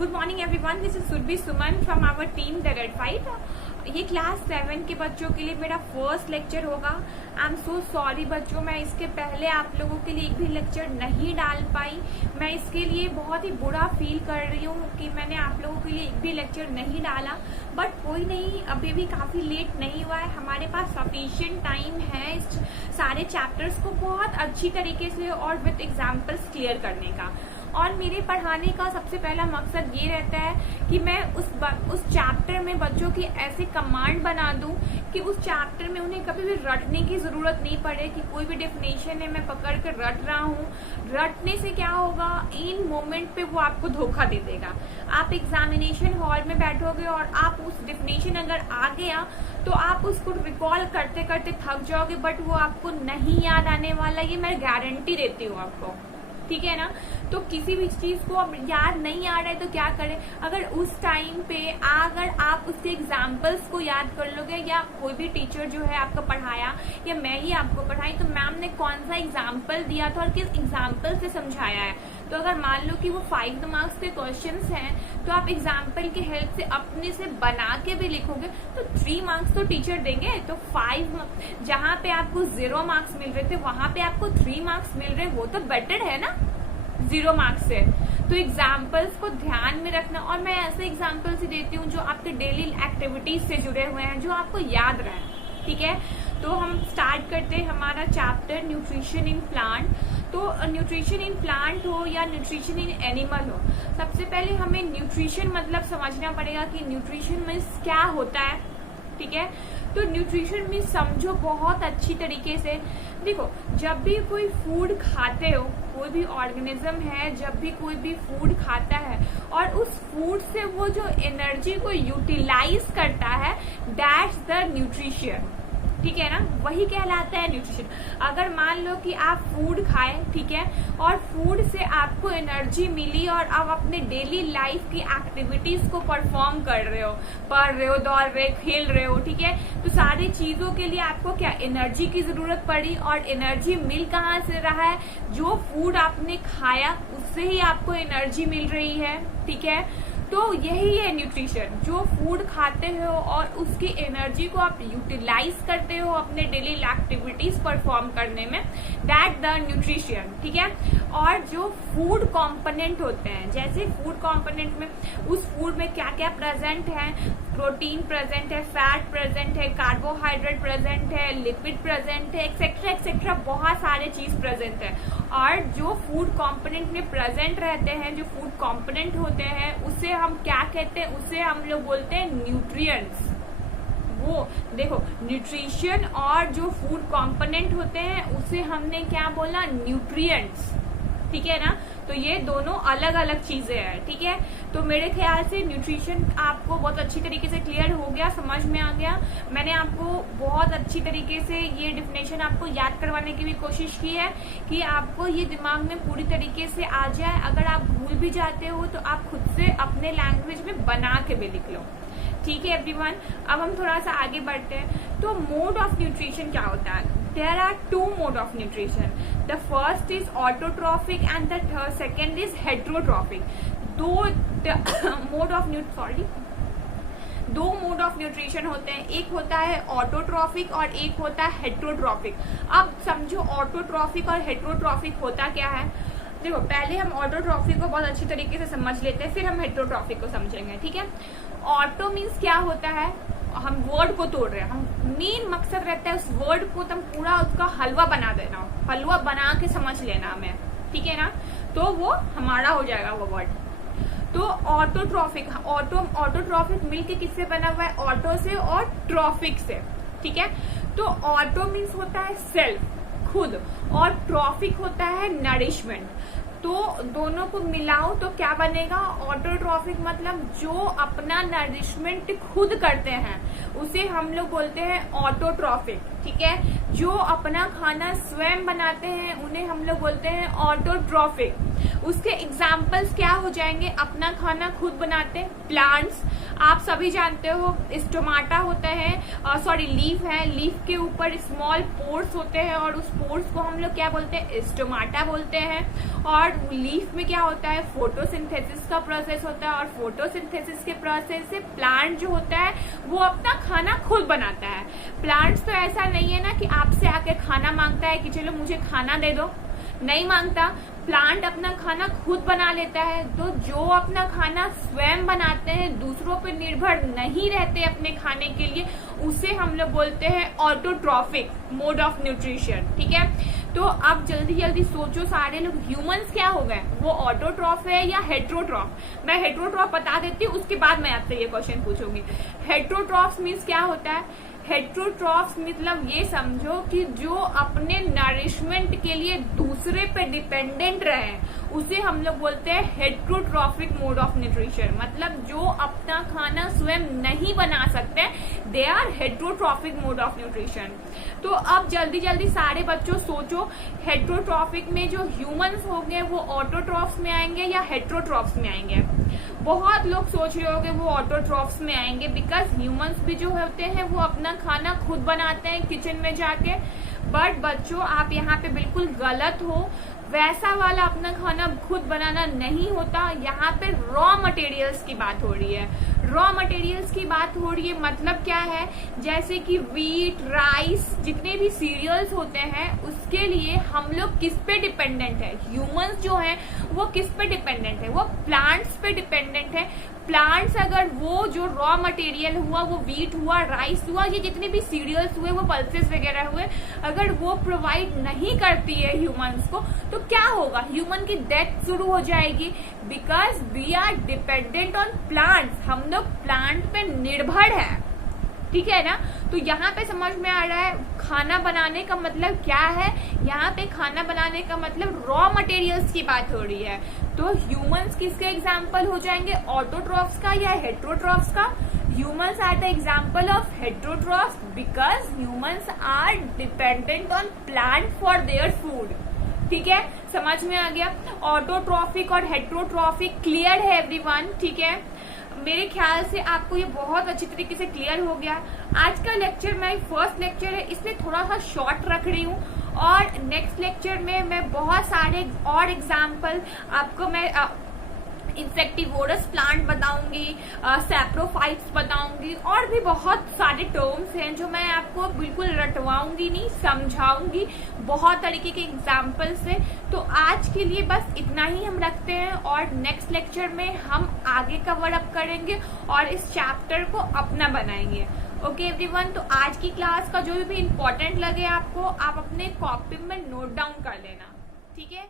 Good morning everyone, this is Surabhi Suman from our team the red fight. ये class 7 के बच्चों के लिए मेरा फर्स्ट लेक्चर होगा। आई एम सो सॉरी बच्चों, मैं इसके पहले आप लोगों के लिए एक भी लेक्चर नहीं डाल पाई। मैं इसके लिए बहुत ही बुरा फील कर रही हूँ कि मैंने आप लोगों के लिए एक भी लेक्चर नहीं डाला, बट कोई नहीं, अभी भी काफ़ी लेट नहीं हुआ है। हमारे पास सफिशिएंट टाइम है इस सारे चैप्टर्स को बहुत अच्छी तरीके से और विद एग्जाम्पल्स क्लियर करने का। और मेरे पढ़ाने का सबसे पहला मकसद ये रहता है कि मैं उस चैप्टर में बच्चों की ऐसे कमांड बना दूं कि उस चैप्टर में उन्हें कभी भी रटने की जरूरत नहीं पड़े कि कोई भी डेफिनेशन है मैं पकड़ कर रट रहा हूँ। रटने से क्या होगा, इन मोमेंट पे वो आपको धोखा दे देगा। आप एग्जामिनेशन हॉल में बैठोगे और आप उस डेफिनेशन अगर आ गया तो आप उसको रिकॉल करते करते थक जाओगे, बट वो आपको नहीं याद आने वाला, ये मैं गारंटी देती हूँ आपको, ठीक है ना। तो किसी भी चीज को अब याद नहीं आ रहा है तो क्या करें, अगर उस टाइम पे अगर आप उसके एग्जाम्पल्स को याद कर लोगे, या कोई भी टीचर जो है आपको पढ़ाया या मैं ही आपको पढ़ाई तो मैम ने कौन सा एग्जाम्पल दिया था और किस एग्जाम्पल से समझाया है, तो अगर मान लो कि वो 5 मार्क्स के क्वेश्चंस हैं तो आप एग्जाम्पल की हेल्प से अपने से बना के भी लिखोगे तो 3 मार्क्स तो टीचर देंगे। तो 5 जहाँ पे आपको 0 मार्क्स मिल रहे थे वहां पे आपको 3 मार्क्स मिल रहे, वो तो बेटर है ना 0 मार्क्स से। तो एग्जाम्पल्स को ध्यान में रखना, और मैं ऐसे एग्जाम्पल्स ही देती हूँ जो आपके डेली एक्टिविटीज से जुड़े हुए हैं, जो आपको याद रहे, ठीक है। तो हम स्टार्ट करते हैं हमारा चैप्टर न्यूट्रिशन इन प्लांट। तो न्यूट्रिशन इन प्लांट हो या न्यूट्रिशन इन एनिमल हो, सबसे पहले हमें न्यूट्रिशन मतलब समझना पड़ेगा कि न्यूट्रिशन मीन्स क्या होता है, ठीक है। तो न्यूट्रिशन मीन्स समझो बहुत अच्छी तरीके से। देखो, जब भी कोई फूड खाते हो, कोई भी ऑर्गेनिज्म है जब भी कोई भी फूड खाता है और उस फूड से वो जो एनर्जी को यूटिलाइज करता है, दैट्स द न्यूट्रिशन, ठीक है ना, वही कहलाता है न्यूट्रिशन। अगर मान लो कि आप फूड खाए, ठीक है, और फूड से आपको एनर्जी मिली और आप अपने डेली लाइफ की एक्टिविटीज को परफॉर्म कर रहे हो, पढ़ रहे हो, दौड़ रहे, खेल रहे हो, ठीक है, तो सारी चीजों के लिए आपको क्या एनर्जी की जरूरत पड़ी, और एनर्जी मिल कहाँ से रहा है, जो फूड आपने खाया उससे ही आपको एनर्जी मिल रही है, ठीक है। तो यही है न्यूट्रिशन, जो फूड खाते हो और उसकी एनर्जी को आप यूटिलाइज करते हो अपने डेली एक्टिविटीज परफॉर्म करने में, दैट द न्यूट्रिशन, ठीक है। और जो फूड कंपोनेंट होते हैं, जैसे फूड कंपोनेंट में उस फूड में क्या क्या प्रेजेंट है, प्रोटीन प्रेजेंट है, फैट प्रेजेंट है, कार्बोहाइड्रेट प्रेजेंट है, लिपिड प्रेजेंट है, एक्सेट्रा एक्सेट्रा, बहुत सारे चीज प्रेजेंट है। और जो फूड कंपोनेंट में प्रेजेंट रहते हैं, जो फूड कंपोनेंट होते हैं, उसे हम क्या कहते हैं, उसे हम लोग बोलते हैं न्यूट्रिएंट्स। वो देखो, न्यूट्रिशन और जो फूड कंपोनेंट होते हैं उसे हमने क्या बोला, न्यूट्रिएंट्स, ठीक है ना। तो ये दोनों अलग अलग चीजें हैं, ठीक है। तो मेरे ख्याल से न्यूट्रिशन आपको बहुत अच्छी तरीके से क्लियर हो गया, समझ में आ गया। मैंने आपको बहुत अच्छी तरीके से ये डिफिनेशन आपको याद करवाने की भी कोशिश की है कि आपको ये दिमाग में पूरी तरीके से आ जाए। अगर आप भूल भी जाते हो तो आप खुद से अपने लैंग्वेज में बना के भी लिख लो, ठीक है एवरीवन। अब हम थोड़ा सा आगे बढ़ते हैं। तो मोड ऑफ न्यूट्रिशन क्या होता है? There are 2 mode of nutrition. The first is autotrophic and the second is heterotrophic. दो मोड ऑफ न्यूट्रिशन होते हैं, एक होता है ऑटोट्रॉफिक और एक होता है हेट्रोट्रॉफिक। अब समझो ऑटोट्रॉफिक और हेट्रोट्रॉफिक होता क्या है। देखो, पहले हम ऑटोट्रॉफिक को बहुत अच्छी तरीके से समझ लेते हैं, फिर हम हेट्रोट्रॉफिक को समझेंगे, ठीक है। ऑटो मीन्स क्या होता है, हम वर्ड को तोड़ रहे हैं, हम मेन मकसद रहता है उस वर्ड को तुम पूरा उसका हलवा बना देना, हलवा बना के समझ लेना हमें, ठीक है ना, तो वो हमारा हो जाएगा वो वर्ड। तो ऑटोट्रॉफिक मिलके किससे बना हुआ है, ऑटो से और ट्रॉफिक से, ठीक है। तो ऑटो मीन्स होता है सेल्फ, खुद, और ट्रॉफिक होता है नरिशमेंट। तो दोनों को मिलाओ तो क्या बनेगा, ऑटोट्रॉफिक मतलब जो अपना नरिशमेंट खुद करते हैं उसे हम लोग बोलते हैं ऑटोट्रॉफिक, ठीक है। जो अपना खाना स्वयं बनाते हैं उन्हें हम लोग बोलते हैं ऑटोट्रॉफिक। उसके एग्जाम्पल्स क्या हो जाएंगे? अपना खाना खुद बनाते, प्लांट्स, आप सभी जानते हो स्टोमाटा होता है, लीफ है, लीफ के ऊपर स्मॉल पोर्स होते हैं और उस पोर्स को हम लोग क्या बोलते हैं? स्टोमाटा बोलते हैं। और लीफ में क्या होता है? फोटोसिंथेसिस का प्रोसेस होता है और फोटोसिंथेसिस के प्रोसेस से प्लांट जो होता है वो अपना खाना खुद बनाता है। प्लांट्स तो ऐसा नहीं है ना कि आपसे आके खाना मांगता है कि चलो मुझे खाना दे दो, नहीं मांगता। प्लांट अपना खाना खुद बना लेता है। तो जो अपना खाना स्वयं बनाते हैं, दूसरों पर निर्भर नहीं रहते अपने खाने के लिए, उसे हम लोग बोलते हैं ऑटोट्रॉफिक मोड ऑफ न्यूट्रिशन। ठीक है, तो अब जल्दी जल्दी सोचो सारे लोग, ह्यूमंस क्या हो गए? वो ऑटोट्रॉफ है या हेट्रोट्रॉफ? मैं हेट्रोट्रॉफ बता देती हूँ, उसके बाद मैं आपसे ये क्वेश्चन पूछूंगी। हेट्रोट्रॉफ मीन्स क्या होता है? हेट्रोट्रॉफ्स मतलब ये समझो कि जो अपने नरिशमेंट के लिए दूसरे पे डिपेंडेंट रहे, उसे हम लोग बोलते हैं हेट्रोट्रॉफिक मोड ऑफ न्यूट्रिशन। मतलब जो अपना खाना स्वयं नहीं बना सकते, they are heterotrophic mode of nutrition. तो अब जल्दी जल्दी सारे बच्चों सोचो, हेट्रोट्रॉफिक में जो ह्यूमंस होंगे वो ऑटोट्रॉफ्स में आएंगे या हेट्रोट्रॉफ्स में आएंगे? बहुत लोग सोच रहे होंगे वो ऑटोट्रॉफ्स में आएंगे, बिकॉज ह्यूमंस भी जो होते हैं वो अपना खाना खुद बनाते हैं किचन में जाके। बट बच्चों आप यहाँ पे बिल्कुल गलत हो, वैसा वाला अपना खाना खुद बनाना नहीं होता। यहाँ पे रॉ मटेरियल्स की बात हो रही है। रॉ मटेरियल्स की बात हो रही है मतलब क्या है? जैसे कि वीट, राइस, जितने भी सीरियल्स होते हैं उसके लिए हम लोग किस पे डिपेंडेंट है? ह्यूमंस जो है वो किस पे डिपेंडेंट है? वो प्लांट्स पे डिपेंडेंट है। प्लांट्स अगर वो जो रॉ मटेरियल हुआ, वो वीट हुआ, राइस हुआ, ये जितने भी सीरियल्स हुए, वो पल्सेस वगैरह हुए, अगर वो प्रोवाइड नहीं करती है ह्यूमंस को, तो क्या होगा? ह्यूमन की डेथ शुरू हो जाएगी, because we are dependent on plants. हम लोग प्लांट पे निर्भर है, ठीक है ना? तो यहाँ पे समझ में आ रहा है खाना बनाने का मतलब क्या है। यहाँ पे खाना बनाने का मतलब रॉ मटेरियल्स की बात हो रही है। तो ह्यूमंस किसके एग्जाम्पल हो जाएंगे? ऑटोट्रॉफ्स का या हेट्रोट्रॉफ्स का? Humans are the example of heterotrophs because humans are dependent on plant for their food. ठीक है, समझ में आ गया? ऑटोट्रॉफिक और हेट्रोट्रॉफिक क्लियर है एवरीवन? ठीक है, मेरे ख्याल से आपको ये बहुत अच्छी तरीके से क्लियर हो गया। आज का लेक्चर मेरा फर्स्ट लेक्चर है, इसलिए थोड़ा सा शॉर्ट रख रही हूँ, और नेक्स्ट लेक्चर में मैं बहुत सारे और एग्जाम्पल आपको मैं इंसेक्टिवोरस प्लांट बताऊंगी, सैप्रोफाइट्स बताऊंगी, और भी बहुत सारे टर्म्स हैं जो मैं आपको बिल्कुल रटवाऊंगी नहीं, समझाऊंगी बहुत तरीके के एग्जाम्पल से। तो आज के लिए बस इतना ही हम रखते हैं, और नेक्स्ट लेक्चर में हम आगे कवर अप करेंगे और इस चैप्टर को अपना बनाएंगे। ओके एवरीवन, तो आज की क्लास का जो भी इम्पोर्टेंट लगे आपको, आप अपने कॉपी में नोट डाउन कर लेना, ठीक है?